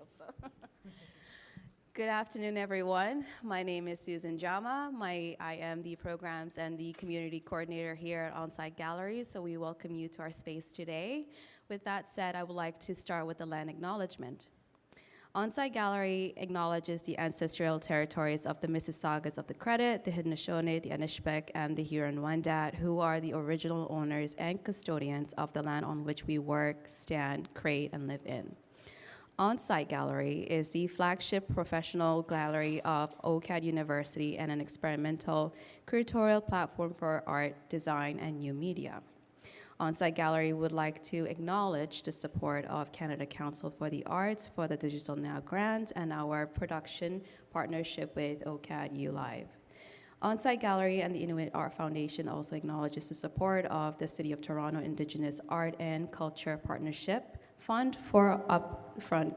Hope so. Good afternoon, everyone. My name is Susan Jama. I am the Programs and the Community Coordinator here at Onsite Gallery, so we welcome you to our space today. With that said, I would like to start with the land acknowledgement. Onsite Gallery acknowledges the ancestral territories of the Mississaugas of the Credit, the Haudenosaunee, the Anishinaabeg, and the Huron-Wendat, who are the original owners and custodians of the land on which we work, stand, create, and live in. Onsite Gallery is the flagship professional gallery of OCAD University and an experimental curatorial platform for art, design, and new media. Onsite Gallery would like to acknowledge the support of Canada Council for the Arts for the Digital Now grant and our production partnership with OCAD ULive. Onsite Gallery and the Inuit Art Foundation also acknowledges the support of the City of Toronto Indigenous Art and Culture Partnership Fund for Upfront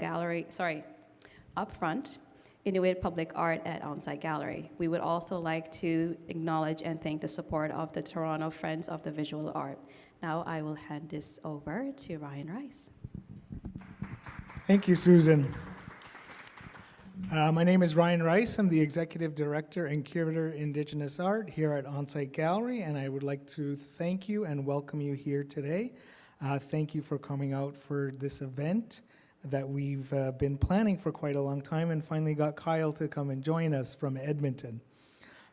Inuit Public Art at Onsite Gallery. We would also like to acknowledge and thank the support of the Toronto Friends of the Visual Art. Now I will hand this over to Ryan Rice. Thank you, Susan. My name is Ryan Rice. I'm the Executive Director and Curator Indigenous Art here at Onsite Gallery, and I would like to thank you and welcome you here today. Thank you for coming out for this event that we've been planning for quite a long time and finally got Kyle to come and join us from Edmonton.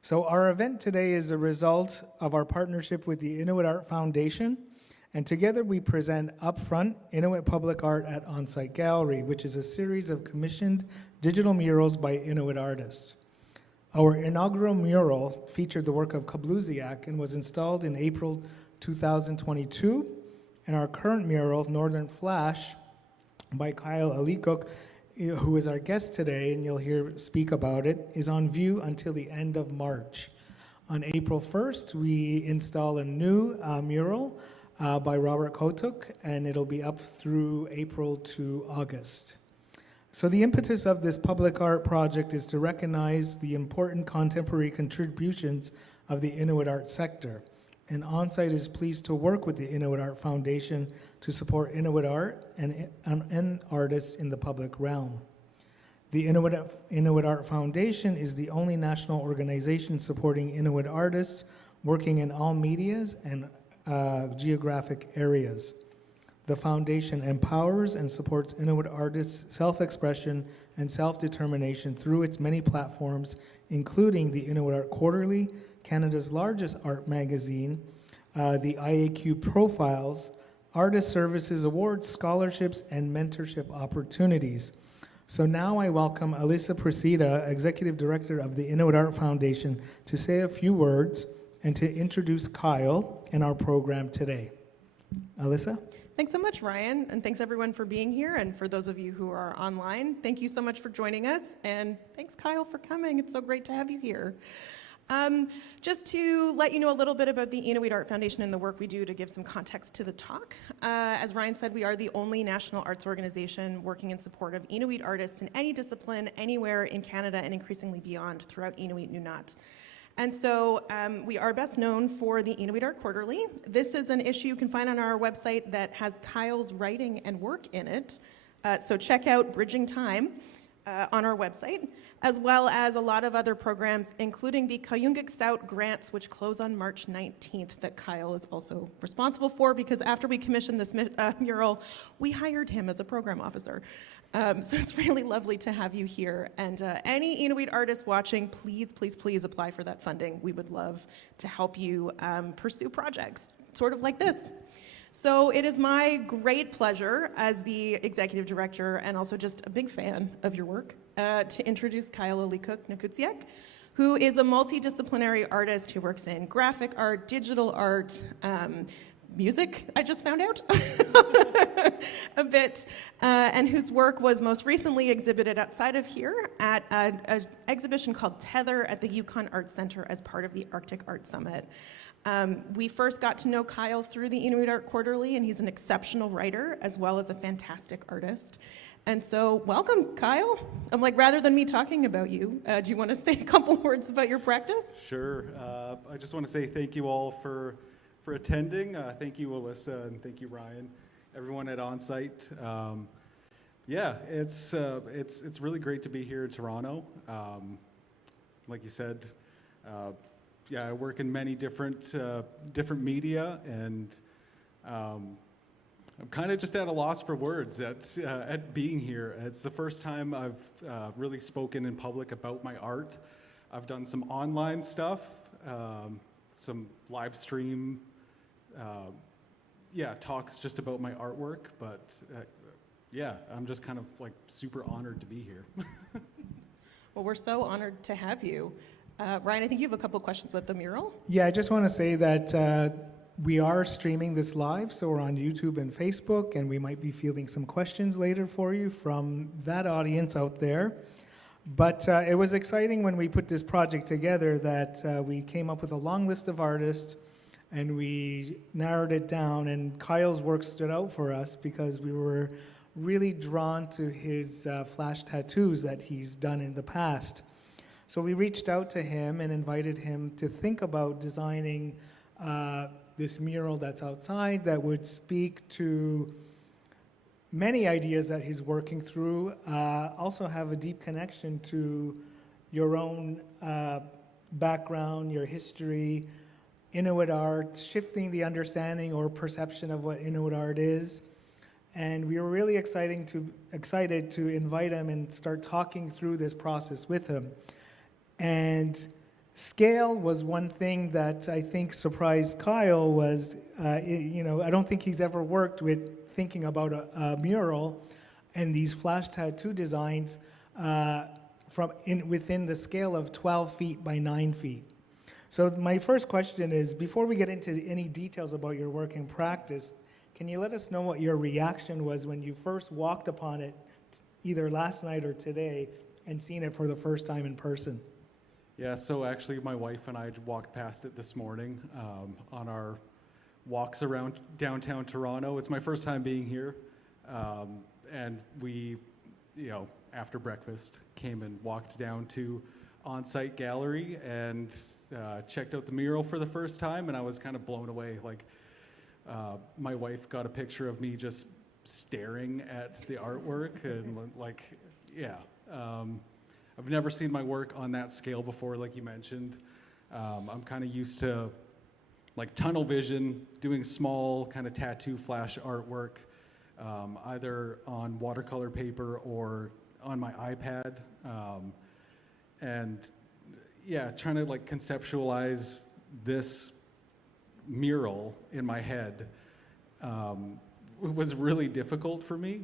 So our event today is a result of our partnership with the Inuit Art Foundation, and together we present Upfront Inuit Public Art at Onsite Gallery, which is a series of commissioned digital murals by Inuit artists. Our inaugural mural featured the work of Kabluziak and was installed in April 2022, and our current mural, Northern Flash, by Kyle Aleekuk, who is our guest today, and you'll hear speak about it, is on view until the end of March. On April 1st, we install a new mural by Robert Kotuk, and it'll be up through April to August. So the impetus of this public art project is to recognize the important contemporary contributions of the Inuit art sector. And Onsite is pleased to work with the Inuit Art Foundation to support Inuit art and artists in the public realm. The Inuit Art Foundation is the only national organization supporting Inuit artists working in all medias and geographic areas. The foundation empowers and supports Inuit artists' self-expression and self-determination through its many platforms, including the Inuit Art Quarterly, Canada's largest art magazine, the Aleekuk Profiles, Artist Services Awards, scholarships, and mentorship opportunities. So now I welcome Alyssa Presida, Executive Director of the Inuit Art Foundation, to say a few words and to introduce Kyle and our program today. Alyssa? Thanks so much, Ryan, and thanks everyone for being here, and for those of you who are online, thank you so much for joining us, and thanks, Kyle, for coming. It's so great to have you here. Just to let you know a little bit about the Inuit Art Foundation and the work we do to give some context to the talk. As Ryan said, we are the only national arts organization working in support of Inuit artists in any discipline, anywhere in Canada and increasingly beyond throughout Inuit Nunat. And so we are best known for the Inuit Art Quarterly. This is an issue you can find on our website that has Kyle's writing and work in it. So check out Bridging Time on our website, as well as a lot of other programs, including the Kayungik Sout grants, which close on March 19th, that Kyle is also responsible for, because after we commissioned this mural, we hired him as a program officer. So it's really lovely to have you here. And any Inuit artists watching, please, please, please apply for that funding. We would love to help you pursue projects, sort of like this. So it is my great pleasure as the executive director and also just a big fan of your work to introduce Kyle Aleekuk Nakutsiak, who is a multidisciplinary artist who works in graphic art, digital art, music, I just found out a bit, and whose work was most recently exhibited outside of here at an exhibition called Tether at the Yukon Arts Center as part of the Arctic Art Summit. We first got to know Kyle through the Inuit Art Quarterly, and he's an exceptional writer as well as a fantastic artist. And so, welcome, Kyle. I'm like, rather than me talking about you, do you want to say a couple words about your practice? Sure. I just want to say thank you all for attending. Thank you, Alyssa, and thank you, Ryan, everyone at Onsite. Yeah, it's really great to be here in Toronto. Like you said, yeah, I work in many different media, and I'm kind of just at a loss for words at being here. It's the first time I've really spoken in public about my art. I've done some online stuff, some live stream, yeah, talks just about my artwork, but yeah, I'm just kind of like super honored to be here. Well, we're so honored to have you. Ryan, I think you have a couple questions about the mural. Yeah, I just want to say that we are streaming this live, so we're on YouTube and Facebook, and we might be fielding some questions later for you from that audience out there. But it was exciting when we put this project together that we came up with a long list of artists, and we narrowed it down, and Kyle's work stood out for us because we were really drawn to his flash tattoos that he's done in the past. So we reached out to him and invited him to think about designing this mural that's outside that would speak to many ideas that he's working through, also have a deep connection to your own background, your history, Inuit art, shifting the understanding or perception of what Inuit art is. And we were really excited to invite him and start talking through this process with him. And scale was one thing that I think surprised Kyle was, you know, I don't think he's ever worked with thinking about a mural and these flash tattoo designs within the scale of 12 feet by 9 feet. So my first question is, before we get into any details about your work in practice, can you let us know what your reaction was when you first walked upon it, either last night or today, and seen it for the first time in person? Yeah, so actually my wife and I walked past it this morning on our walks around downtown Toronto. It's my first time being here. And we, you know, after breakfast, came and walked down to Onsite Gallery and checked out the mural for the first time, and I was kind of blown away. Like, my wife got a picture of me just staring at the artwork, and like, yeah. I've never seen my work on that scale before, like you mentioned. I'm kind of used to like tunnel vision, doing small kind of tattoo flash artwork, either on watercolor paper or on my iPad. And yeah, trying to like conceptualize this mural in my head was really difficult for me.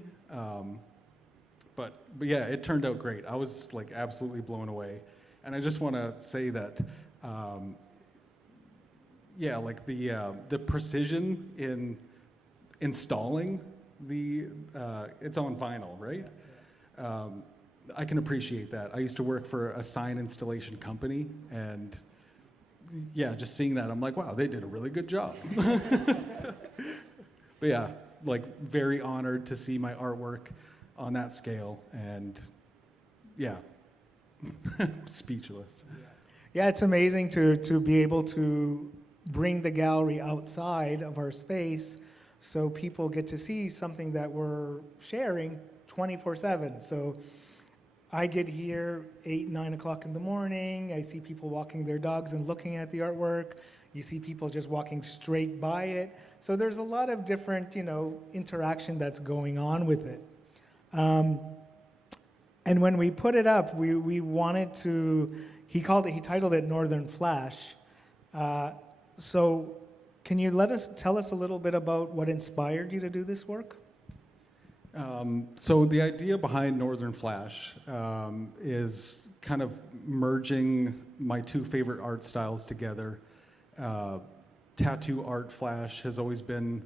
But yeah, it turned out great. I was like absolutely blown away. And I just want to say that, yeah, like the precision in installing it's on vinyl, right? I can appreciate that. I used to work for a sign installation company, and yeah, just seeing that, I'm like, wow, they did a really good job. But yeah, like very honored to see my artwork on that scale, and yeah, speechless. Yeah, it's amazing to be able to bring the gallery outside of our space so people get to see something that we're sharing 24/7. So I get here 8, 9 o'clock in the morning. I see people walking their dogs and looking at the artwork. You see people just walking straight by it. So there's a lot of different, you know, interaction that's going on with it. And when we put it up, we wanted to, he titled it Northern Flash. So can you tell us a little bit about what inspired you to do this work? So the idea behind Northern Flash is kind of merging my two favorite art styles together. Tattoo art flash has always been,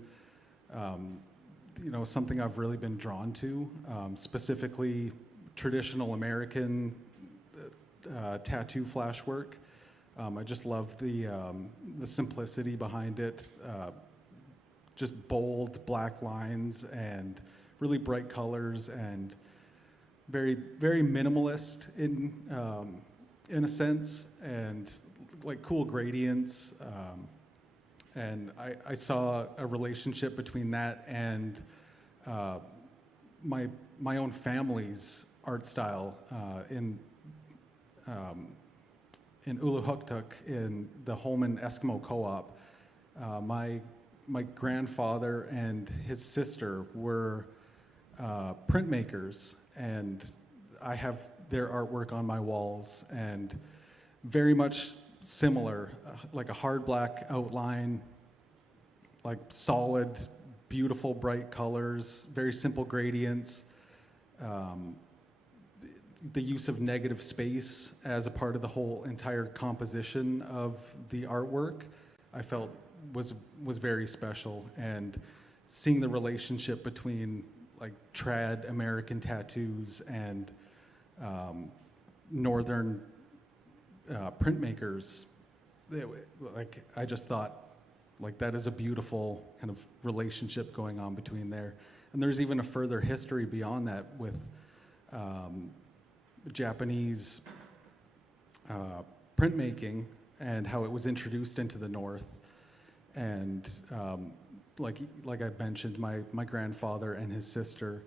you know, something I've really been drawn to, specifically traditional American tattoo flash work. I just love the simplicity behind it, just bold black lines and really bright colors and very, very minimalist in a sense, and like cool gradients. And I saw a relationship between that and my own family's art style in Aleekuk in the Holman Eskimo Co-op. My grandfather and his sister were printmakers, and I have their artwork on my walls, and very much similar, like a hard black outline, like solid, beautiful, bright colors, very simple gradients. The use of negative space as a part of the whole entire composition of the artwork, I felt was very special. And seeing the relationship between like trad American tattoos and northern printmakers, like I just thought, like that is a beautiful kind of relationship going on between there. And there's even a further history beyond that with Japanese printmaking and how it was introduced into the North. And like I mentioned, my grandfather and his sister,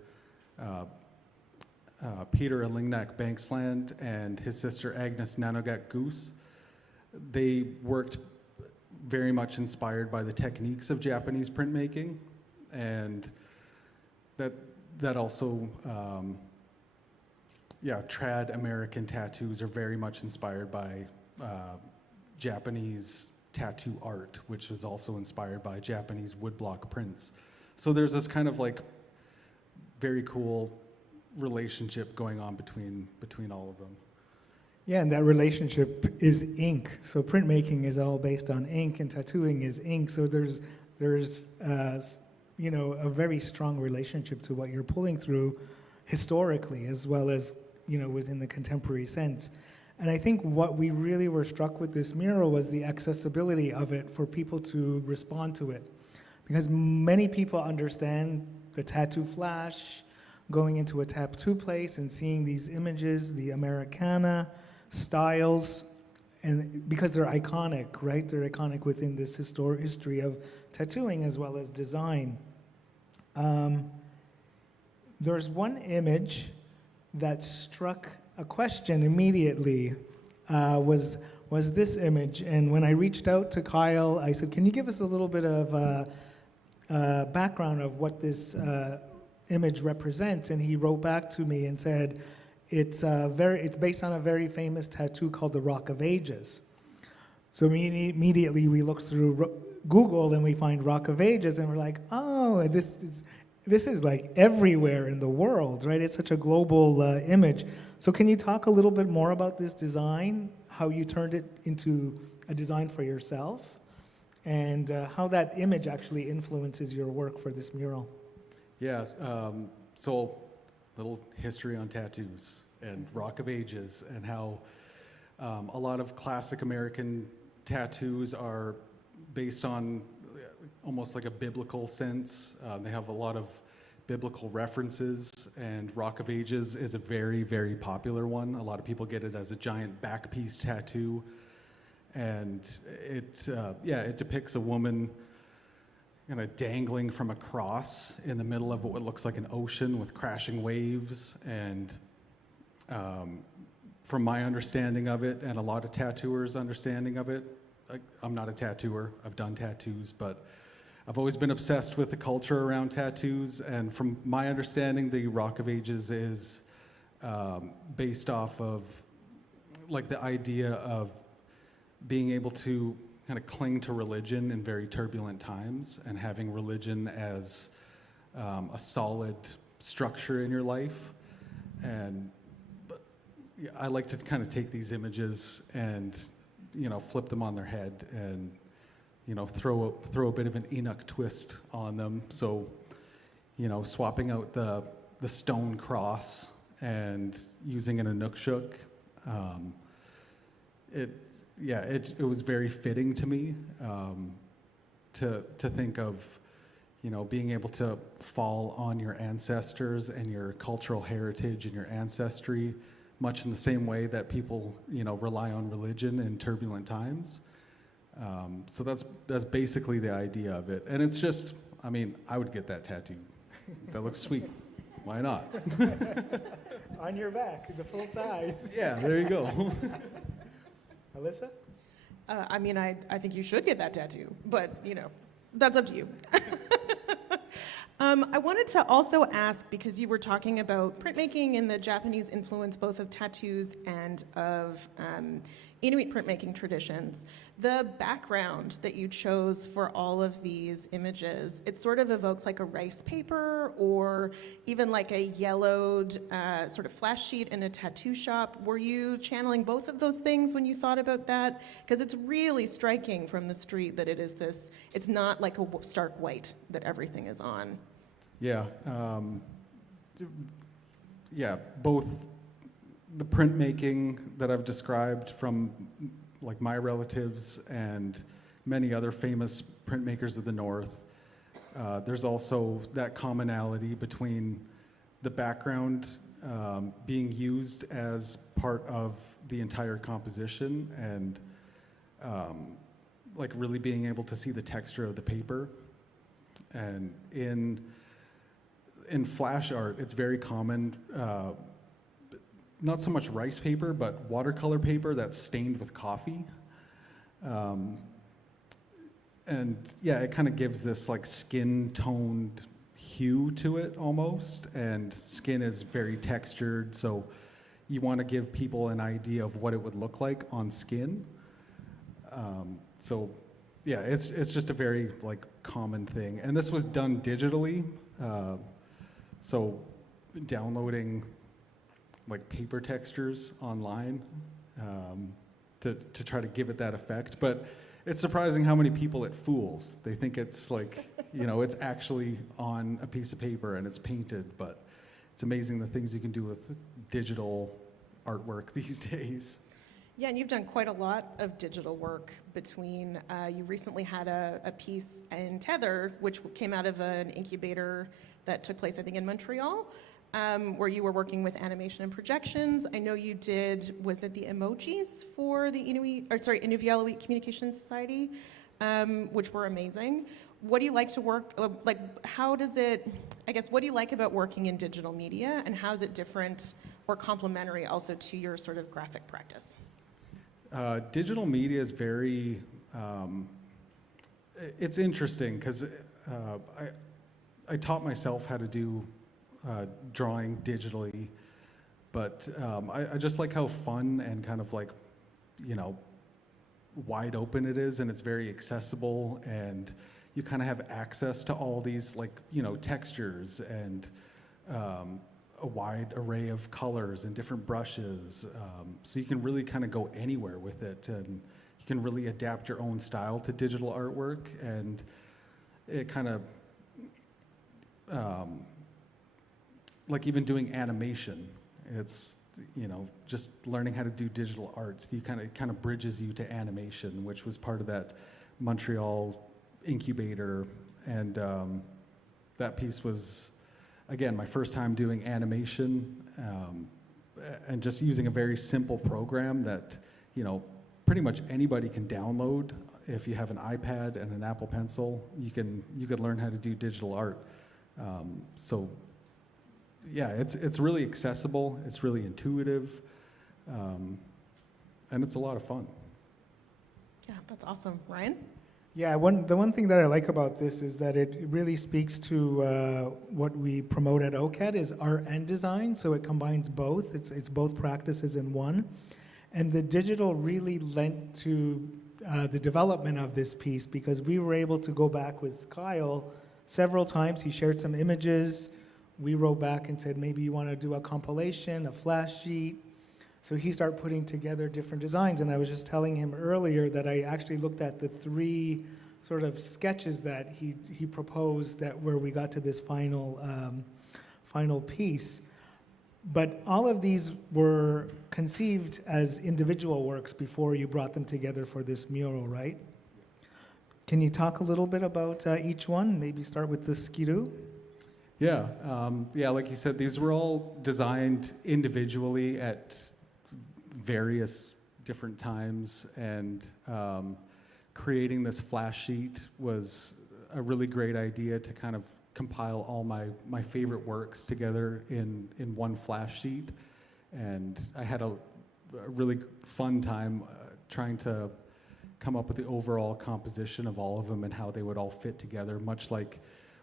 Peter Alingnak Banksland and his sister Agnes Nanogak Goose, they worked very much inspired by the techniques of Japanese printmaking, and that also, trad American tattoos are very much inspired by Japanese tattoo art, which is also inspired by Japanese woodblock prints. So there's this kind of like very cool relationship going on between all of them. Yeah, and that relationship is ink. So printmaking is all based on ink, and tattooing is ink. So there's a very strong relationship to what you're pulling through historically, as well as within the contemporary sense. And I think what we really were struck with this mural was the accessibility of it for people to respond to it, because many people understand the tattoo flash, going into a tattoo place and seeing these images, the Americana styles, and because they're iconic, right? They're iconic within this history of tattooing as well as design. There's one image that struck a question immediately, was this image. And when I reached out to Kyle, I said, can you give us a little bit of background of what this image represents? And he wrote back to me and said, it's based on a very famous tattoo called the Rock of Ages. So immediately we looked through Google and we find Rock of Ages, and we're like, oh, this is like everywhere in the world, right? It's such a global image. So can you talk a little bit more about this design, how you turned it into a design for yourself, and how that image actually influences your work for this mural? Yeah, so little history on tattoos and Rock of Ages, and how a lot of classic American tattoos are based on almost like a biblical sense. They have a lot of biblical references, and Rock of Ages is a very, very popular one. A lot of people get it as a giant back piece tattoo, and it depicts a woman kind of dangling from a cross in the middle of what looks like an ocean with crashing waves. And from my understanding of it, and a lot of tattooers' understanding of it, I'm not a tattooer, I've done tattoos, but I've always been obsessed with the culture around tattoos. And from my understanding, the Rock of Ages is based off of like the idea of being able to kind of cling to religion in very turbulent times, and having religion as a solid structure in your life. And I like to kind of take these images and flip them on their head, and throw a bit of an Enoch twist on them. So swapping out the stone cross and using an Aleekuk, it was very fitting to me to think of being able to fall on your ancestors and your cultural heritage and your ancestry, much in the same way that people rely on religion in turbulent times. So that's basically the idea of it. And it's just, I would get that tattoo. That looks sweet. Why not? On your back, the full size. Yeah, there you go. Alyssa? I mean, I think you should get that tattoo, but, that's up to you. I wanted to also ask, because you were talking about printmaking and the Japanese influence both of tattoos and of Inuit printmaking traditions, the background that you chose for all of these images, it sort of evokes like a rice paper or even like a yellowed sort of flash sheet in a tattoo shop. Were you channeling both of those things when you thought about that? Because it's really striking from the street that it is this, it's not like a stark white that everything is on. Yeah. Yeah, both the printmaking that I've described from like my relatives and many other famous printmakers of the North. There's also that commonality between the background being used as part of the entire composition and like really being able to see the texture of the paper. And in flash art, it's very common, not so much rice paper, but watercolor paper that's stained with coffee. And yeah, it kind of gives this like skin-toned hue to it almost, and skin is very textured, so you want to give people an idea of what it would look like on skin. So yeah, it's just a very like common thing. And this was done digitally, so downloading like paper textures online to try to give it that effect. But it's surprising how many people it fools. They think it's like, it's actually on a piece of paper and it's painted, but it's amazing the things you can do with digital artwork these days. Yeah, and you've done quite a lot of digital work between, you recently had a piece in Tether, which came out of an incubator that took place, I think, in Montreal, where you were working with animation and projections. I know you did, was it the emojis for the Inuvialuit Communication Society, which were amazing. What do you like to work, what do you like about working in digital media, and how is it different or complementary also to your sort of graphic practice? Digital media is very, it's interesting because I taught myself how to do drawing digitally, but I just like how fun and kind of like, wide open it is, and it's very accessible, and you kind of have access to all these like, textures and a wide array of colors and different brushes, so you can really kind of go anywhere with it, and you can really adapt your own style to digital artwork. And it kind of like even doing animation, it's just learning how to do digital art. You kind of bridges you to animation, which was part of that Montreal incubator. And that piece was, again, my first time doing animation, and just using a very simple program that, pretty much anybody can download. If you have an iPad and an Apple Pencil, you could learn how to do digital art. So yeah, it's really accessible, it's really intuitive, and it's a lot of fun. Yeah, that's awesome. Ryan? Yeah, the one thing that I like about this is that it really speaks to what we promote at OCAD is art and design, so it combines both. It's both practices in one. And the digital really lent to the development of this piece, because we were able to go back with Kyle several times. He shared some images. We wrote back and said, maybe you want to do a compilation, a flash sheet. So he started putting together different designs, and I was just telling him earlier that I actually looked at the 3 sort of sketches that he proposed where we got to this final piece. But all of these were conceived as individual works before you brought them together for this mural, right? Can you talk a little bit about each one? Maybe start with the skidoo? Yeah, like you said, these were all designed individually at various different times, and creating this flash sheet was a really great idea to kind of compile all my favorite works together in one flash sheet. And I had a really fun time trying to come up with the overall composition of all of them and how they would all fit together, much like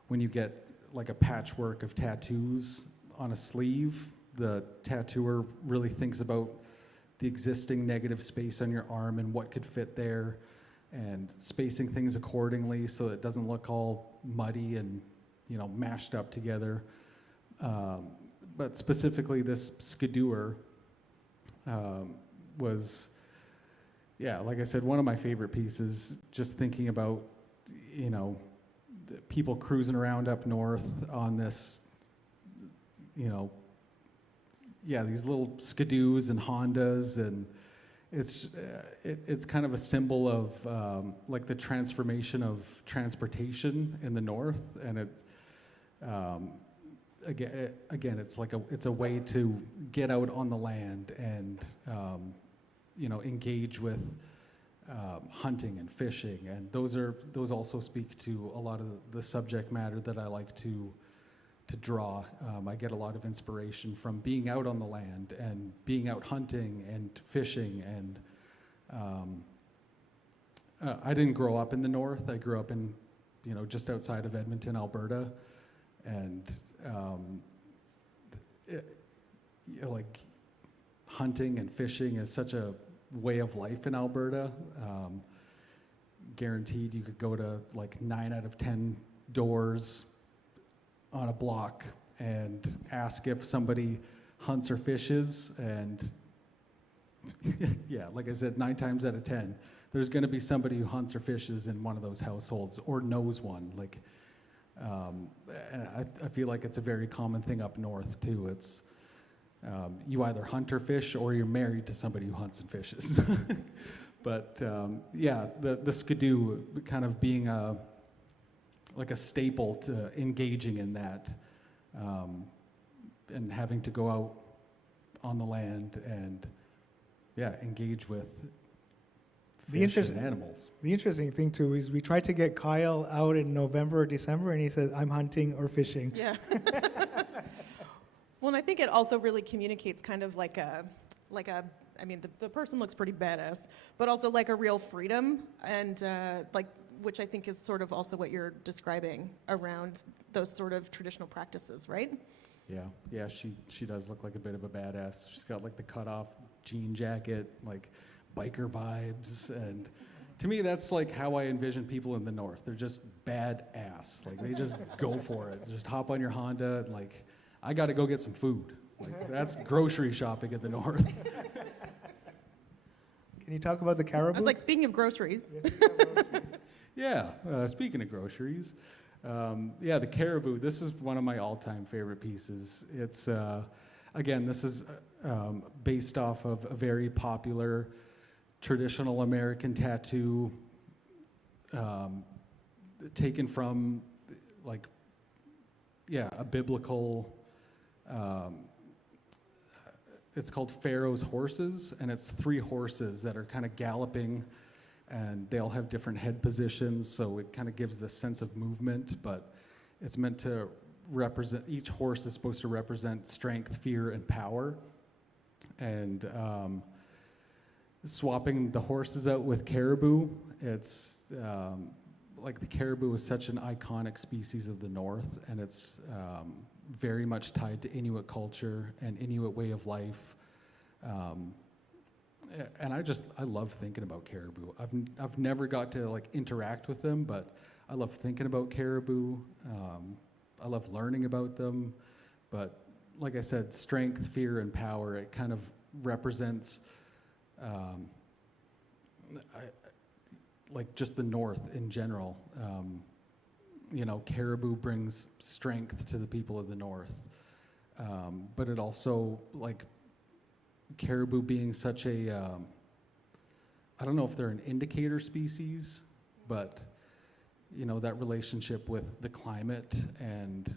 when you get like a patchwork of tattoos on a sleeve. The tattooer really thinks about the existing negative space on your arm and what could fit there, and spacing things accordingly so it doesn't look all muddy and, you know, mashed up together. But specifically this skidooer was, yeah, like I said, one of my favorite pieces, just thinking about, you know, people cruising around up north on this, you know, yeah, these little skidoos and Hondas, and it's kind of a symbol of like the transformation of transportation in the north, and it again it's a way to get out on the land and you know, engage with hunting and fishing, and those also speak to a lot of the subject matter that I like to draw. I get a lot of inspiration from being out on the land and being out hunting and fishing. And I didn't grow up in the north. I grew up in, you know, just outside of Edmonton, Alberta, and you know, like hunting and fishing is such a way of life in Alberta. Guaranteed you could go to like 9 out of 10 doors on a block and ask if somebody hunts or fishes, and yeah, like I said, 9 times out of 10 there's going to be somebody who hunts or fishes in one of those households or knows one. Like and I feel like it's a very common thing up north too. It's you either hunt or fish, or you're married to somebody who hunts and fishes. But yeah, the skidoo kind of being like a staple to engaging in that, and having to go out on the land and, yeah, engage with fish and animals. The interesting thing too is we tried to get Kyle out in November or December, and he says, "I'm hunting or fishing." Yeah. Well, and I think it also really communicates kind of like a, I mean, the person looks pretty badass, but also like a real freedom, and like, which I think is sort of also what you're describing around those sort of traditional practices, right? Yeah, she does look like a bit of a badass. She's got like the cut-off jean jacket, like biker vibes, and to me that's like how I envision people in the north. They're just badass. Like they just go for it. Just hop on your Honda and like, I got to go get some food. Like that's grocery shopping in the north. Can you talk about the caribou? I was like, speaking of groceries. Yeah, speaking of groceries, yeah, the caribou, this is one of my all-time favorite pieces. It's, again, this is based off of a very popular traditional American tattoo, taken from, like, yeah, a biblical, it's called Pharaoh's horses, and it's 3 horses that are kind of galloping, and they all have different head positions, so it kind of gives this sense of movement, but it's meant to represent, each horse is supposed to represent strength, fear, and power. And swapping the horses out with caribou, it's like the caribou is such an iconic species of the north, and it's very much tied to Inuit culture and Inuit way of life. And I love thinking about caribou. I've never got to like interact with them, but I love thinking about caribou. I love learning about them. But like I said, strength, fear, and power, it kind of represents like just the north in general. You know, caribou brings strength to the people of the north. But it also, like, caribou being such a, I don't know if they're an indicator species, but, you know, that relationship with the climate and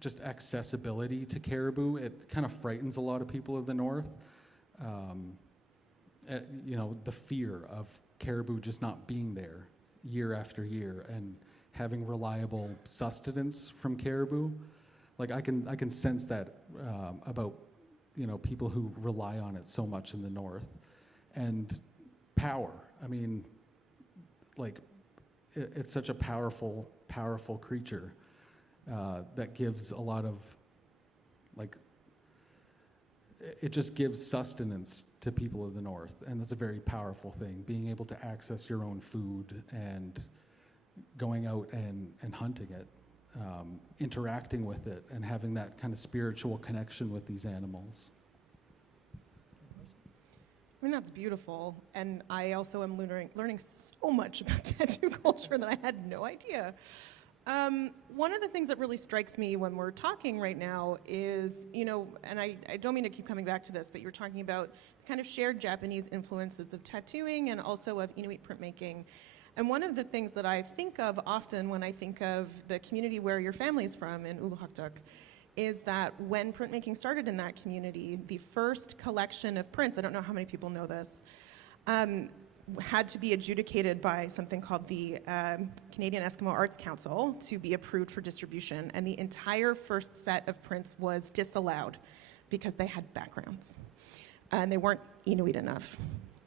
just accessibility to caribou, it kind of frightens a lot of people of the north. You know, the fear of caribou just not being there year after year and having reliable sustenance from caribou. Like I can sense that about people who rely on it so much in the north, and power. I mean, like it's such a powerful creature that gives a lot of it just gives sustenance to people of the north, and that's a very powerful thing, being able to access your own food and going out and hunting it, interacting with it, and having that kind of spiritual connection with these animals. I mean, that's beautiful, and I also am learning so much about tattoo culture that I had no idea. One of the things that really strikes me when we're talking right now is, and I don't mean to keep coming back to this, but you're talking about kind of shared Japanese influences of tattooing and also of Inuit printmaking. And one of the things that I think of often when I think of the community where your family's from in Aleekuk is that when printmaking started in that community, the first collection of prints, I don't know how many people know this, had to be adjudicated by something called the Canadian Eskimo Arts Council to be approved for distribution, and the entire first set of prints was disallowed because they had backgrounds and they weren't Inuit enough.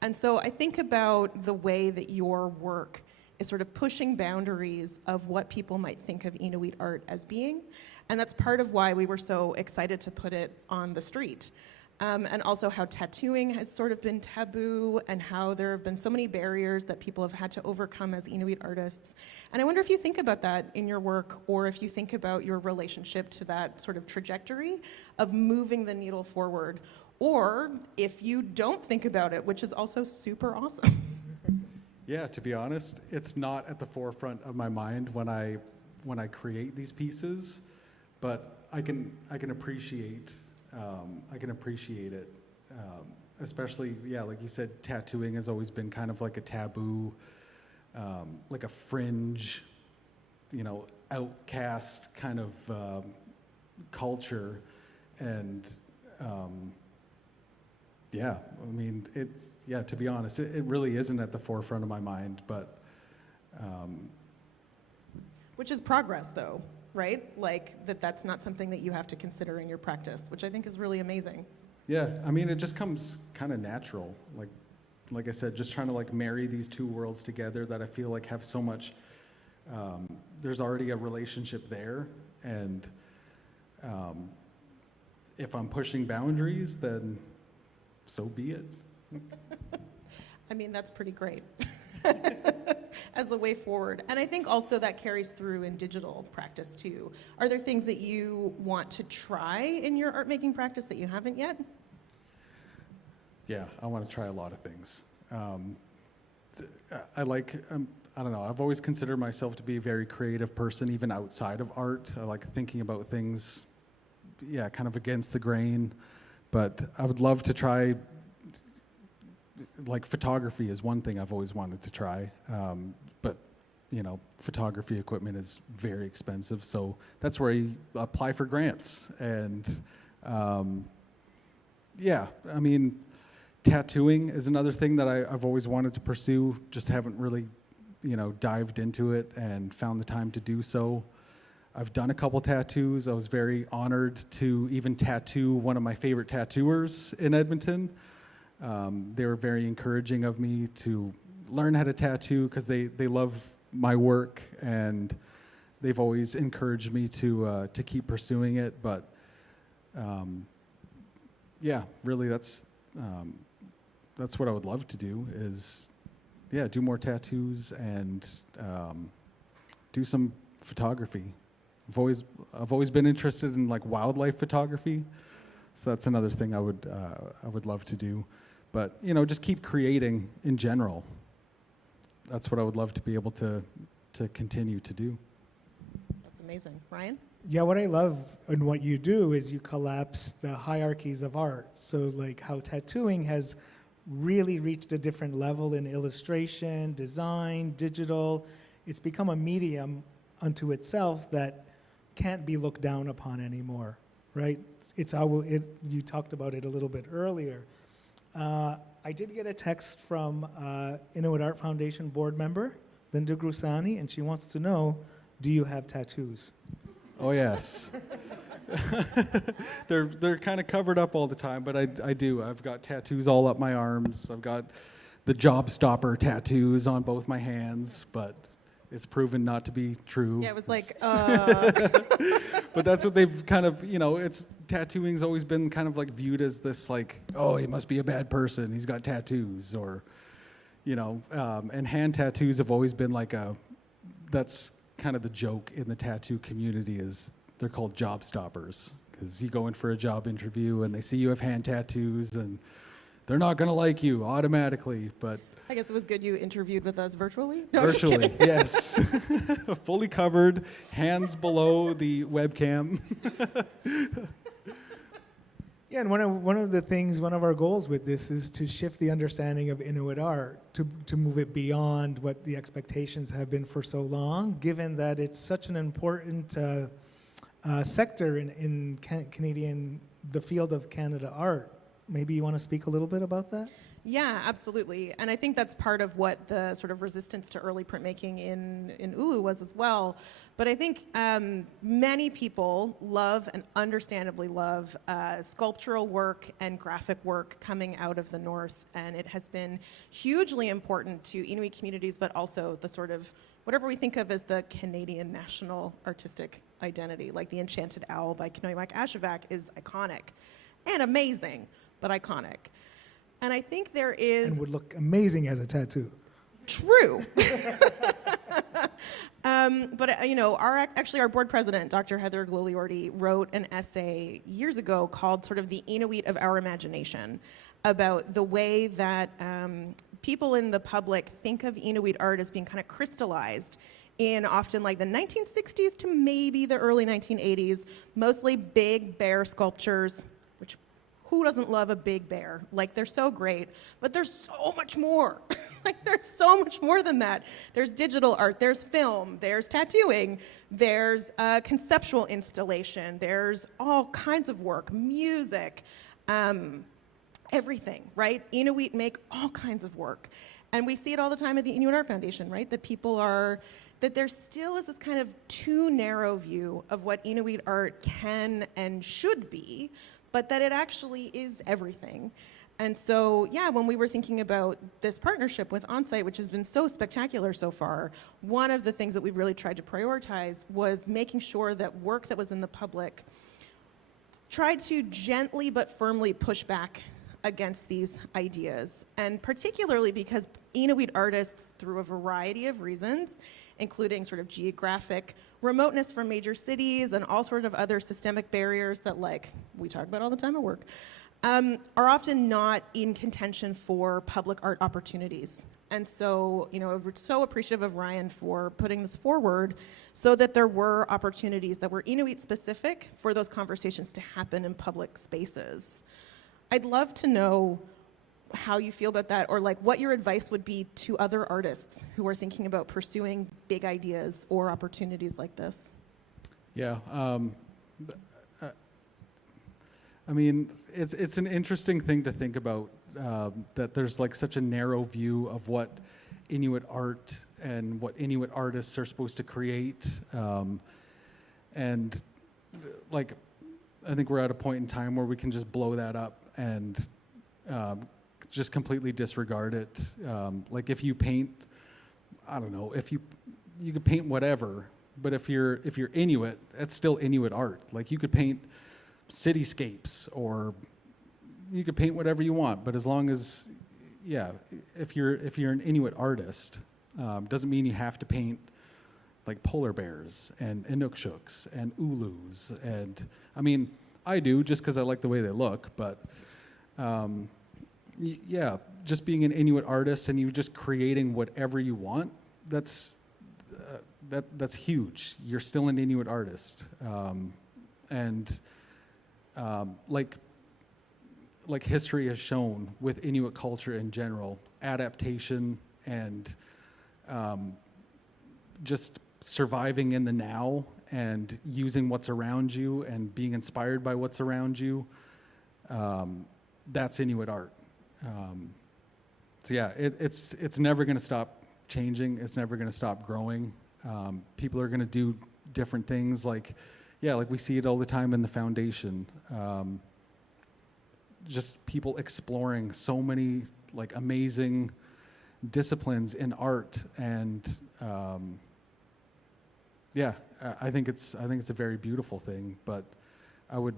And so I think about the way that your work is sort of pushing boundaries of what people might think of Inuit art as being, and that's part of why we were so excited to put it on the street. And also how tattooing has sort of been taboo, and how there have been so many barriers that people have had to overcome as Inuit artists. And I wonder if you think about that in your work, or if you think about your relationship to that sort of trajectory of moving the needle forward, or if you don't think about it, which is also super awesome. Yeah, to be honest, it's not at the forefront of my mind when I create these pieces, but I can appreciate it, especially, like you said, tattooing has always been kind of like a taboo, like a fringe, outcast kind of culture, and to be honest, it really isn't at the forefront of my mind, but which is progress, though. Right? Like that's not something that you have to consider in your practice, which I think is really amazing. Yeah, I mean, it just comes kind of natural. Like I said, just trying to marry these two worlds together that I feel like have so much, there's already a relationship there. And if I'm pushing boundaries, then so be it. I mean, that's pretty great. As a way forward. And I think also that carries through in digital practice too. Are there things that you want to try in your art making practice that you haven't yet? Yeah, I want to try a lot of things. I don't know, I've always considered myself to be a very creative person, even outside of art. I like thinking about things, kind of against the grain. But I would love to try, photography is one thing I've always wanted to try, but photography equipment is very expensive, so that's where you apply for grants. And I mean, tattooing is another thing that I've always wanted to pursue, just haven't really dived into it and found the time to do so. I've done a couple tattoos. I was very honored to even tattoo one of my favorite tattooers in Edmonton. They were very encouraging of me to learn how to tattoo because they love my work, and they've always encouraged me to keep pursuing it. But really, that's what I would love to do is do more tattoos and do some photography. I've always been interested in wildlife photography, so that's another thing I would love to do. But just keep creating in general. That's what I would love to be able to continue to do. That's amazing. Ryan? Yeah, what I love in what you do is you collapse the hierarchies of art. So how tattooing has really reached a different level in illustration, design, digital. It's become a medium unto itself that can't be looked down upon anymore, right? You talked about it a little bit earlier. I did get a text from Inuit Art Foundation board member, Linda Grusani, and she wants to know Do you have tattoos? Oh yes. They're kind of covered up all the time, but I do. I've got tattoos all up my arms. I've got the job stopper tattoos on both my hands, but it's proven not to be true. Yeah, it was like, But that's what they've kind of, tattooing's always been kind of like viewed as this like, oh, he must be a bad person. He's got tattoos, or, and hand tattoos have always been like that's kind of the joke in the tattoo community, is they're called job stoppers, because you go in for a job interview and they see you have hand tattoos and they're not going to like you automatically, but I guess it was good you interviewed with us virtually. No, I'm just virtually, kidding. yes. Fully covered, hands below the webcam. Yeah, and one of our goals with this is to shift the understanding of Inuit art, to move it beyond what the expectations have been for so long, given that it's such an important sector in the field of Canada art. Maybe you want to speak a little bit about that? Yeah, absolutely. And I think that's part of what the sort of resistance to early printmaking in Ulu was as well. But I think many people love, and understandably love, sculptural work and graphic work coming out of the North. And it has been hugely important to Inuit communities, but also the sort of, whatever we think of as the Canadian national artistic identity, like the Enchanted Owl by Kinoiwak Ashevak is iconic and amazing, but iconic. And I think there is... And would look amazing as a tattoo. True. But our board president, Dr. Heather Gloliordi, wrote an essay years ago called sort of The Inuit of Our Imagination, about the way that people in the public think of Inuit art as being kind of crystallized in often like the 1960s to maybe the early 1980s, mostly big bear sculptures, which who doesn't love a big bear? Like, they're so great, but there's so much more. Like, there's so much more than that. There's digital art, there's film, there's tattooing, there's conceptual installation, there's all kinds of work, music, everything, right? Inuit make all kinds of work. And we see it all the time at the Inuit Art Foundation, right? That there still is this kind of too narrow view of what Inuit art can and should be, but that it actually is everything. And so, yeah, when we were thinking about this partnership with Onsite, which has been so spectacular so far, one of the things that we really tried to prioritize was making sure that work that was in the public tried to gently but firmly push back against these ideas. And particularly because Inuit artists, through a variety of reasons, including sort of geographic remoteness from major cities and all sort of other systemic barriers that, like, we talk about all the time at work, are often not in contention for public art opportunities. And so, we're so appreciative of Ryan for putting this forward so that there were opportunities that were Inuit specific for those conversations to happen in public spaces. I'd love to know how you feel about that, or like what your advice would be to other artists who are thinking about pursuing big ideas or opportunities like this. Yeah, I mean, it's an interesting thing to think about, that there's like such a narrow view of what Inuit art and what Inuit artists are supposed to create, and like, I think we're at a point in time where we can just blow that up and just completely disregard it. Like, if you paint, I don't know, if you could paint whatever, but if you're Inuit, that's still Inuit art. Like, you could paint cityscapes, or you could paint whatever you want, but as long as, yeah, if you're an Inuit artist, doesn't mean you have to paint like polar bears and Inukshuks and Ulus, and I mean, I do just because I like the way they look, but yeah, just being an Inuit artist and you just creating whatever you want, that's huge. You're still an Inuit artist, and like history has shown with Inuit culture in general, adaptation and just surviving in the now and using what's around you and being inspired by what's around you, that's Inuit art. So yeah, it's never going to stop changing. It's never going to stop growing. People are going to do different things, like we see it all the time in the foundation. Just people exploring so many like amazing disciplines in art, and I think it's a very beautiful thing. But I would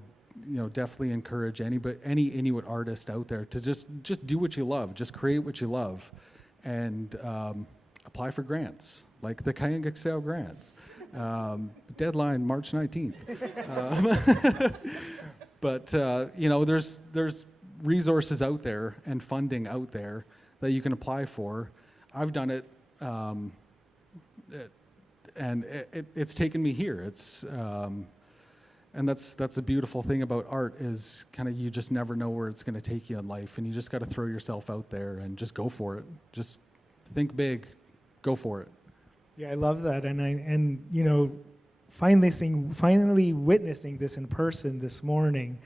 definitely encourage any Inuit artist out there to just do what you love, just create what you love, and apply for grants like the Kayangaksaw grants. Deadline March 19th. But there's resources out there and funding out there that you can apply for. I've done it, and it's taken me here. It's and that's the beautiful thing about art, is kind of you just never know where it's going to take you in life, and you just got to throw yourself out there and just go for it. Just think big, go for it. Yeah, I love that, and finally witnessing this in person this morning.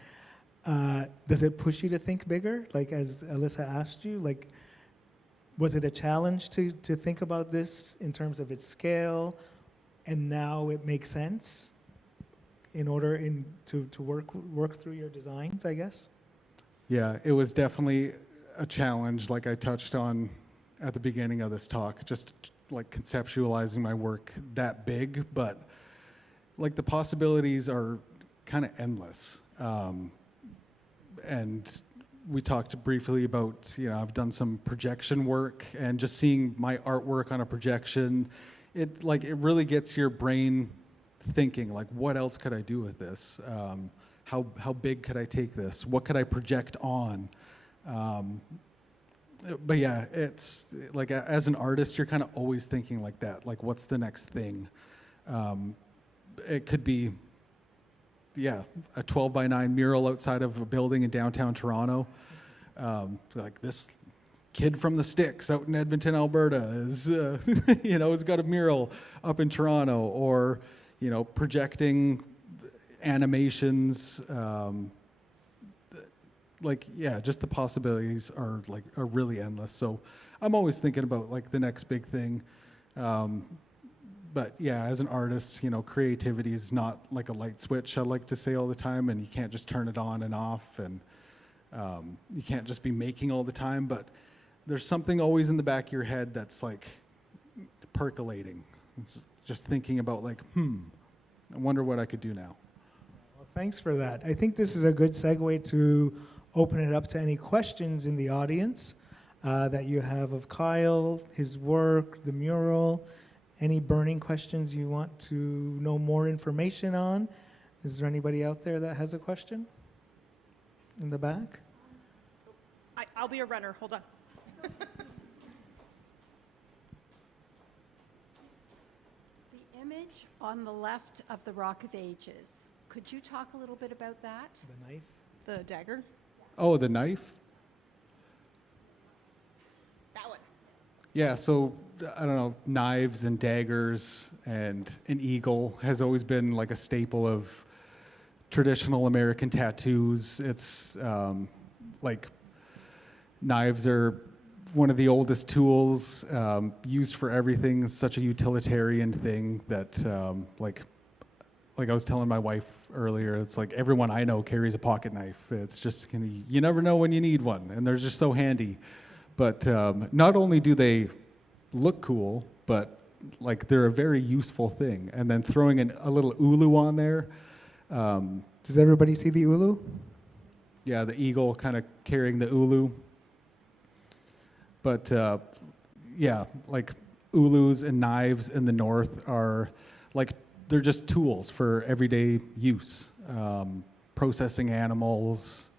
Does it push you to think bigger? Like, as Alyssa asked you, like, was it a challenge to think about this in terms of its scale, and now it makes sense in order to work through your designs, I guess? Yeah, it was definitely a challenge, like I touched on at the beginning of this talk, just like conceptualizing my work that big, but like the possibilities are kind of endless. And we talked briefly about, I've done some projection work, and just seeing my artwork on a projection, it really gets your brain thinking, like, what else could I do with this? How big could I take this? What could I project on? But yeah, it's like, as an artist, you're kind of always thinking like that, like, what's the next thing? It could be, a 12 by 9 mural outside of a building in downtown Toronto. Like, this kid from the sticks out in Edmonton, Alberta is, has got a mural up in Toronto, or, projecting animations. Just the possibilities are really endless. So I'm always thinking about like the next big thing. But yeah, as an artist, creativity is not like a light switch, I like to say all the time, and you can't just turn it on and off, and you can't just be making all the time, but there's something always in the back of your head that's like percolating. It's just thinking about like, I wonder what I could do now. Well, thanks for that. I think this is a good segue to open it up to any questions in the audience that you have of Kyle, his work, the mural. Any burning questions you want to know more information on? Is there anybody out there that has a question? In the back? I'll be a runner. Hold on. The image on the left of the Rock of Ages, could you talk a little bit about that? The knife? The dagger. Oh, the knife? That one. Yeah, so I don't know, knives and daggers and an eagle has always been like a staple of traditional American tattoos. It's like knives are one of the oldest tools used for everything. It's such a utilitarian thing that like I was telling my wife earlier, it's like everyone I know carries a pocket knife. It's just, you never know when you need one, and they're just so handy. But not only do they look cool, but like they're a very useful thing. And then throwing a little ulu on there. Does everybody see the ulu? Yeah, the eagle kind of carrying the ulu. But yeah, like ulus and knives in the north are like, they're just tools for everyday use. Processing animals,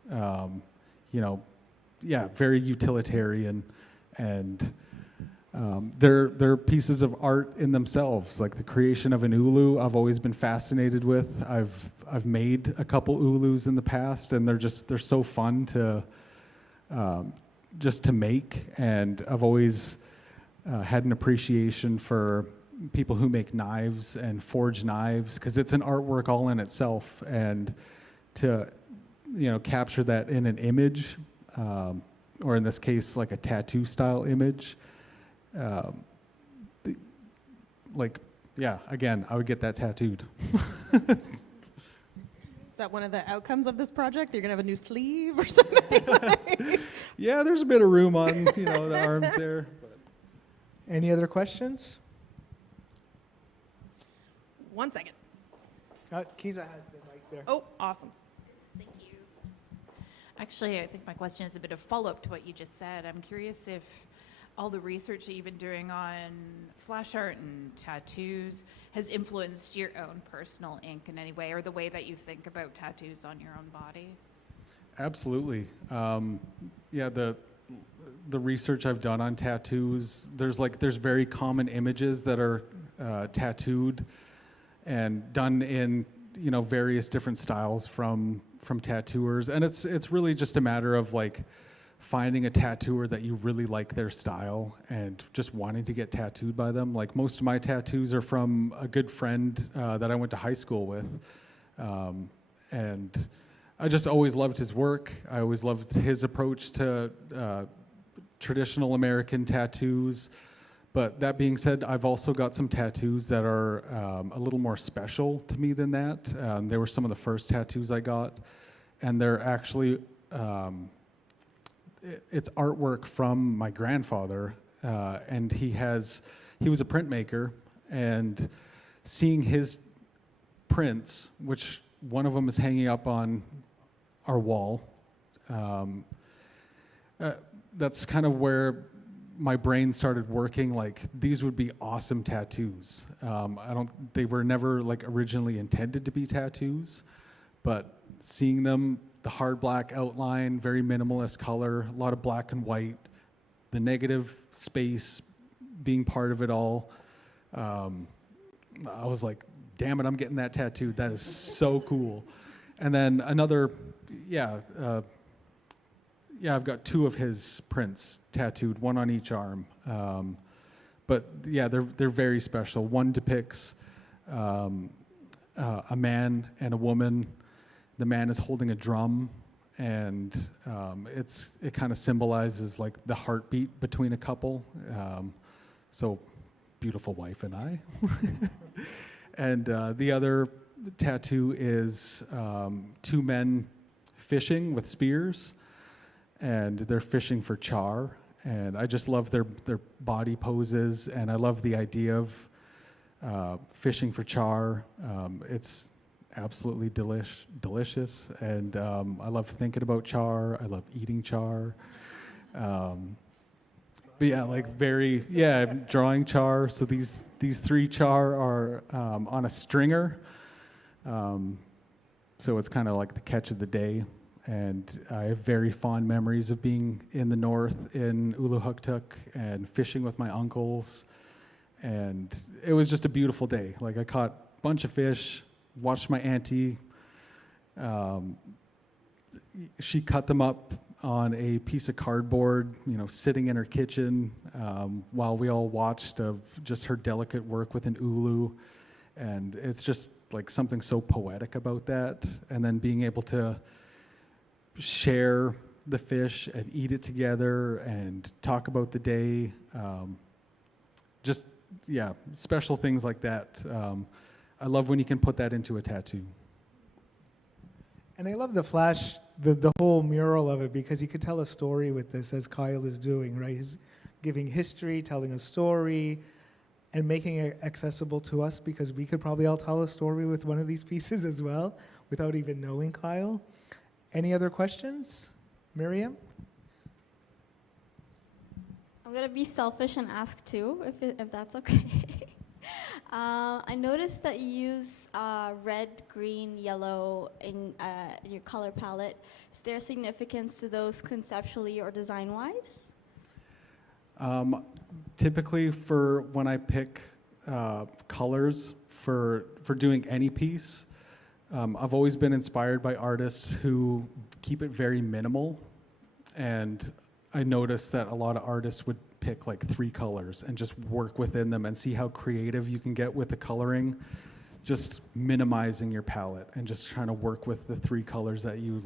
very utilitarian, and they're pieces of art in themselves. Like the creation of an ulu, I've always been fascinated with. I've made a couple ulus in the past, and they're so fun to just to make. And I've always had an appreciation for people who make knives and forge knives, because it's an artwork all in itself, and to capture that in an image, or in this case like a tattoo style image, like yeah, again, I would get that tattooed. Is that one of the outcomes of this project? You're going to have a new sleeve or something? Yeah, there's a bit of room on, the arms there. But. Any other questions? 1 second. Kiza has the mic there. Oh, awesome. Thank you. Actually, I think my question is a bit of follow-up to what you just said. I'm curious if all the research that you've been doing on flash art and tattoos has influenced your own personal ink in any way, or the way that you think about tattoos on your own body? Absolutely. Yeah, the research I've done on tattoos, there's very common images that are tattooed and done in various different styles from tattooers, and it's really just a matter of finding a tattooer that you really like their style and just wanting to get tattooed by them. Like most of my tattoos are from a good friend that I went to high school with, and I just always loved his work. I always loved his approach to traditional American tattoos. But that being said, I've also got some tattoos that are a little more special to me than that. They were some of the first tattoos I got, and they're actually, it's artwork from my grandfather, and he was a printmaker, and seeing his prints, which one of them is hanging up on our wall, that's kind of where my brain started working. These would be awesome tattoos. They were never originally intended to be tattoos, but seeing them, the hard black outline, very minimalist color, a lot of black and white, the negative space being part of it all, I was like, damn it, I'm getting that tattooed. That is so cool. And then another, I've got 2 of his prints tattooed, one on each arm. But yeah, they're very special. One depicts a man and a woman. The man is holding a drum, and it kind of symbolizes the heartbeat between a couple. So, beautiful wife and I. And the other tattoo is 2 men fishing with spears, and they're fishing for char. And I just love their body poses, and I love the idea of fishing for char. It's absolutely delicious, and I love thinking about char. I love eating char. But yeah, drawing char. So these 3 char are on a stringer. So it's kind of like the catch of the day. And I have very fond memories of being in the north in Aleekuk and fishing with my uncles. And it was just a beautiful day. I caught a bunch of fish, watched my auntie. She cut them up on a piece of cardboard, sitting in her kitchen, while we all watched just her delicate work with an ulu. And it's just something so poetic about that. And then being able to share the fish and eat it together and talk about the day. Special things like that. I love when you can put that into a tattoo. And I love the flash, the whole mural of it, because you could tell a story with this, as Kyle is doing, right? He's giving history, telling a story, and making it accessible to us, because we could probably all tell a story with one of these pieces as well, without even knowing Kyle. Any other questions? Miriam? I'm going to be selfish and ask 2, if that's okay. I noticed that you use red, green, yellow in your color palette. Is there significance to those conceptually or design-wise? Typically, for when I pick colors for doing any piece, I've always been inspired by artists who keep it very minimal, and I noticed that a lot of artists would pick 3 colors and just work within them and see how creative you can get with the coloring, just minimizing your palette and just trying to work with the 3 colors that you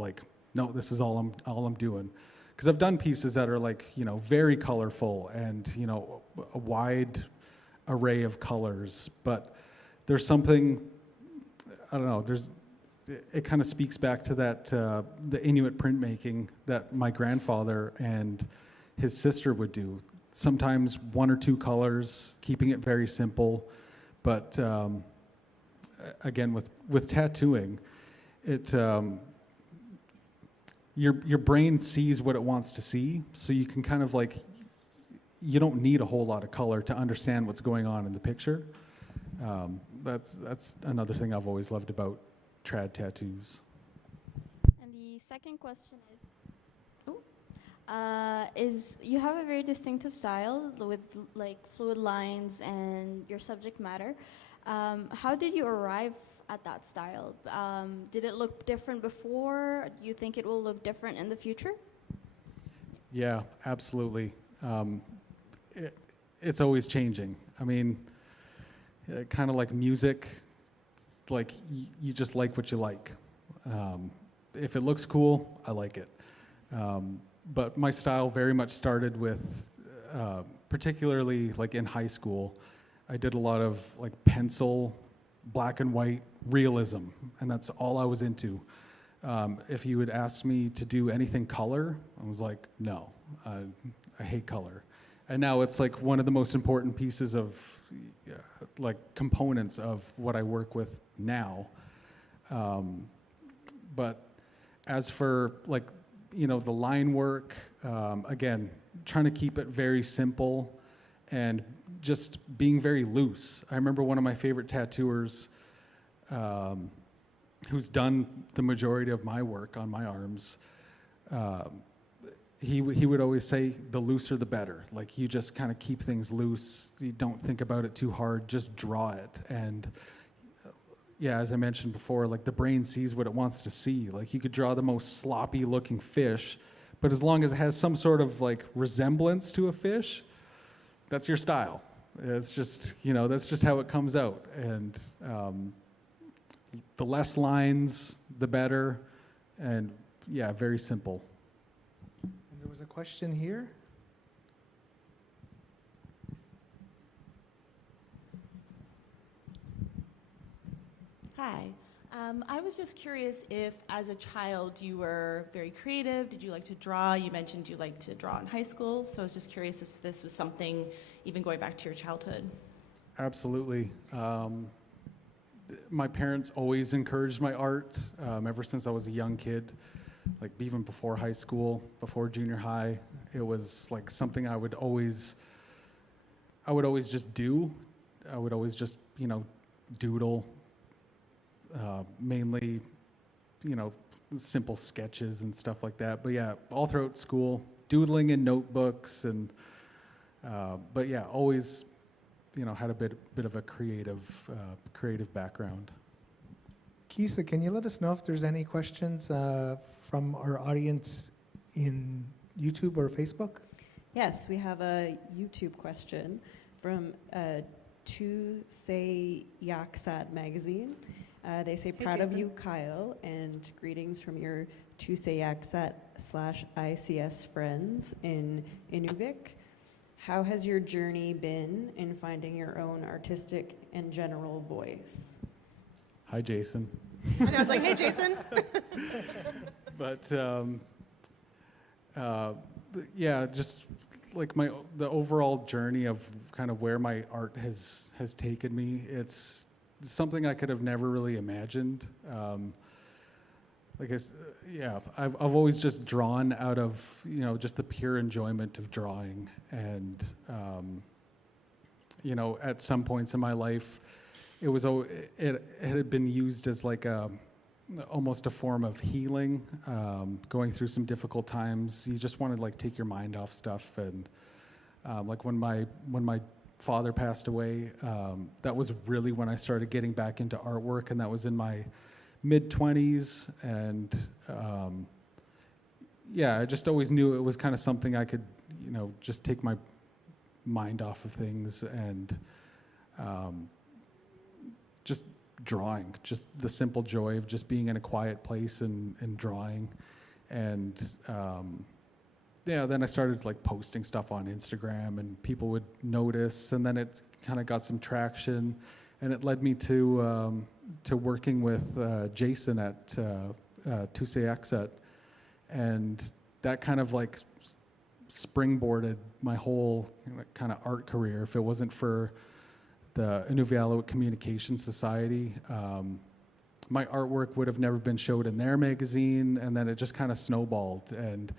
no, this is all I'm doing. Because I've done pieces that are very colorful and a wide array of colors, but there's something, I don't know, it kind of speaks back to that, the Inuit printmaking that my grandfather and his sister would do. Sometimes 1 or 2 colors, keeping it very simple, but again, with tattooing, your brain sees what it wants to see, so you can kind of like, you don't need a whole lot of color to understand what's going on in the picture. That's another thing I've always loved about trad tattoos. And the second question is you have a very distinctive style with like fluid lines and your subject matter. How did you arrive at that style? Did it look different before? Do you think it will look different in the future? Yeah, absolutely. It's always changing. I mean, kind of like music, like you just like what you like. If it looks cool, I like it. But my style very much started with, particularly like in high school, I did a lot of like pencil, black and white realism, and that's all I was into. If you had asked me to do anything color, I was like, no, I hate color. And now it's like one of the most important pieces of like components of what I work with now. But as for like, you know, the line work, again, trying to keep it very simple and just being very loose. I remember one of my favorite tattooers who's done the majority of my work on my arms, he would always say, the looser the better. Like, you just kind of keep things loose. You don't think about it too hard, just draw it. And yeah, as I mentioned before, like the brain sees what it wants to see. Like, you could draw the most sloppy looking fish, but as long as it has some sort of like resemblance to a fish, that's your style. It's just, you know, that's just how it comes out. And the less lines, the better. And yeah, very simple. And there was a question here. Hi. I was just curious if, as a child, you were very creative. Did you like to draw? You mentioned you liked to draw in high school, so I was just curious if this was something even going back to your childhood. Absolutely. My parents always encouraged my art ever since I was a young kid, like even before high school, before junior high. It was like something I would always just do. I would always just, you know, doodle. Mainly, you know, simple sketches and stuff like that. But yeah, all throughout school, doodling in notebooks and, but yeah, always, you know, had a bit of a creative background. Kisa, can you let us know if there's any questions from our audience in YouTube or Facebook? Yes, we have a YouTube question from To Say Yaksat magazine. They say, Hey, proud Jason. of you, Kyle, and greetings from your To Say Yaksat /ICS friends in Inuvik. How has your journey been in finding your own artistic and general voice? Hi, Jason. And I was like, hey, Jason. But yeah, just like the overall journey of kind of where my art has taken me. It's something I could have never really imagined. I've always just drawn out of, you know, just the pure enjoyment of drawing. And, you know, at some points in my life, it had been used as like almost a form of healing, going through some difficult times. You just want to like take your mind off stuff. And like when my father passed away, that was really when I started getting back into artwork, and that was in my mid-20s. And yeah, I just always knew it was kind of something I could, you know, just take my mind off of things. And just drawing, just the simple joy of just being in a quiet place and drawing. And yeah, then I started like posting stuff on Instagram, and people would notice, and then it kind of got some traction, and it led me to working with Jason at Tusayakset, and that kind of like springboarded my whole kind of art career. If it wasn't for the Inuvialuit Communication Society, my artwork would have never been showed in their magazine, and then it just kind of snowballed. And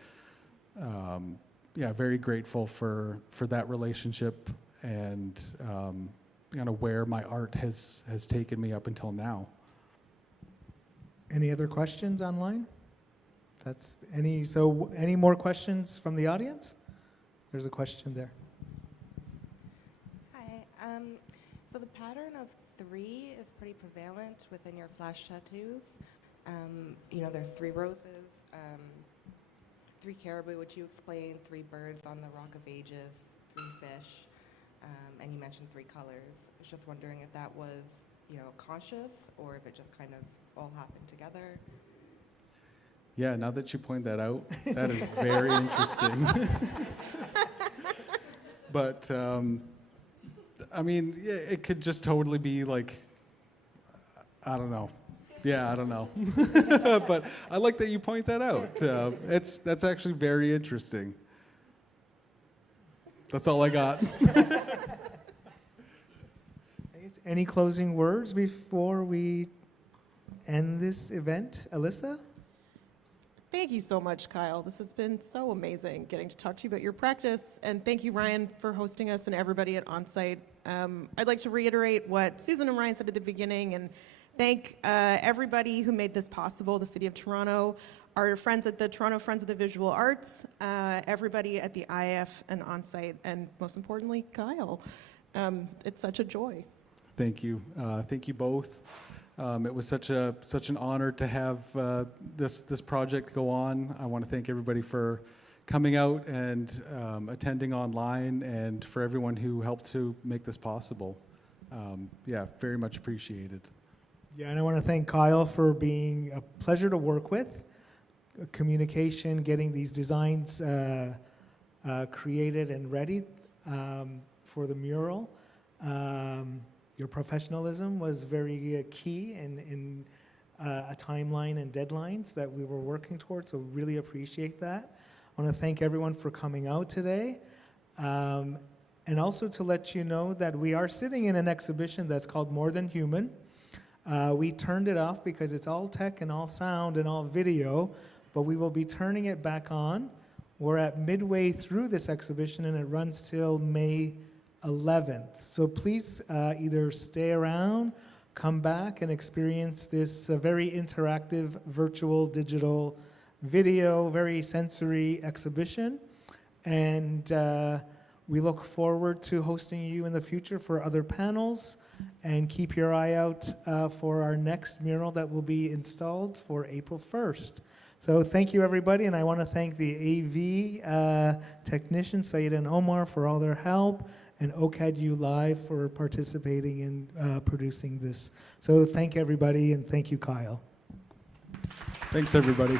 yeah, very grateful for that relationship, and kind of where my art has taken me up until now. Any other questions online? Any more questions from the audience? There's a question there. Hi. So the pattern of 3 is pretty prevalent within your flash tattoos. There's 3 roses, 3 caribou, which you explained, 3 birds on the Rock of Ages, 3 fish, and you mentioned 3 colors. I was just wondering if that was, conscious, or if it just kind of all happened together. Yeah, now that you point that out, that is very interesting. But I mean, yeah, it could just totally be like, I don't know. Yeah, I don't know. But I like that you point that out. That's actually very interesting. That's all I got. Any closing words before we end this event? Alyssa? Thank you so much, Kyle. This has been so amazing getting to talk to you about your practice. And thank you, Ryan, for hosting us, and everybody at Onsite. I'd like to reiterate what Susan and Ryan said at the beginning, and thank everybody who made this possible, the City of Toronto, our friends at the Toronto Friends of the Visual Arts, everybody at the IF and Onsite, and most importantly, Kyle. It's such a joy. Thank you. Thank you both. It was such an honor to have this project go on. I want to thank everybody for coming out and attending online, and for everyone who helped to make this possible. Yeah, very much appreciated. Yeah, and I want to thank Kyle for being a pleasure to work with. Communication, getting these designs created and ready for the mural. Your professionalism was very key in a timeline and deadlines that we were working towards, so really appreciate that. I want to thank everyone for coming out today, and also to let you know that we are sitting in an exhibition that's called More Than Human. We turned it off because it's all tech and all sound and all video, but we will be turning it back on. We're at midway through this exhibition, and it runs till May 11th. So please either stay around, come back and experience this very interactive virtual digital video, very sensory exhibition. And we look forward to hosting you in the future for other panels, and keep your eye out for our next mural that will be installed for April 1st. So thank you, everybody, and I want to thank the AV technicians, Saeed and Omar, for all their help, and OCADU Live for participating in producing this. So thank everybody, and thank you, Kyle. Thanks, everybody.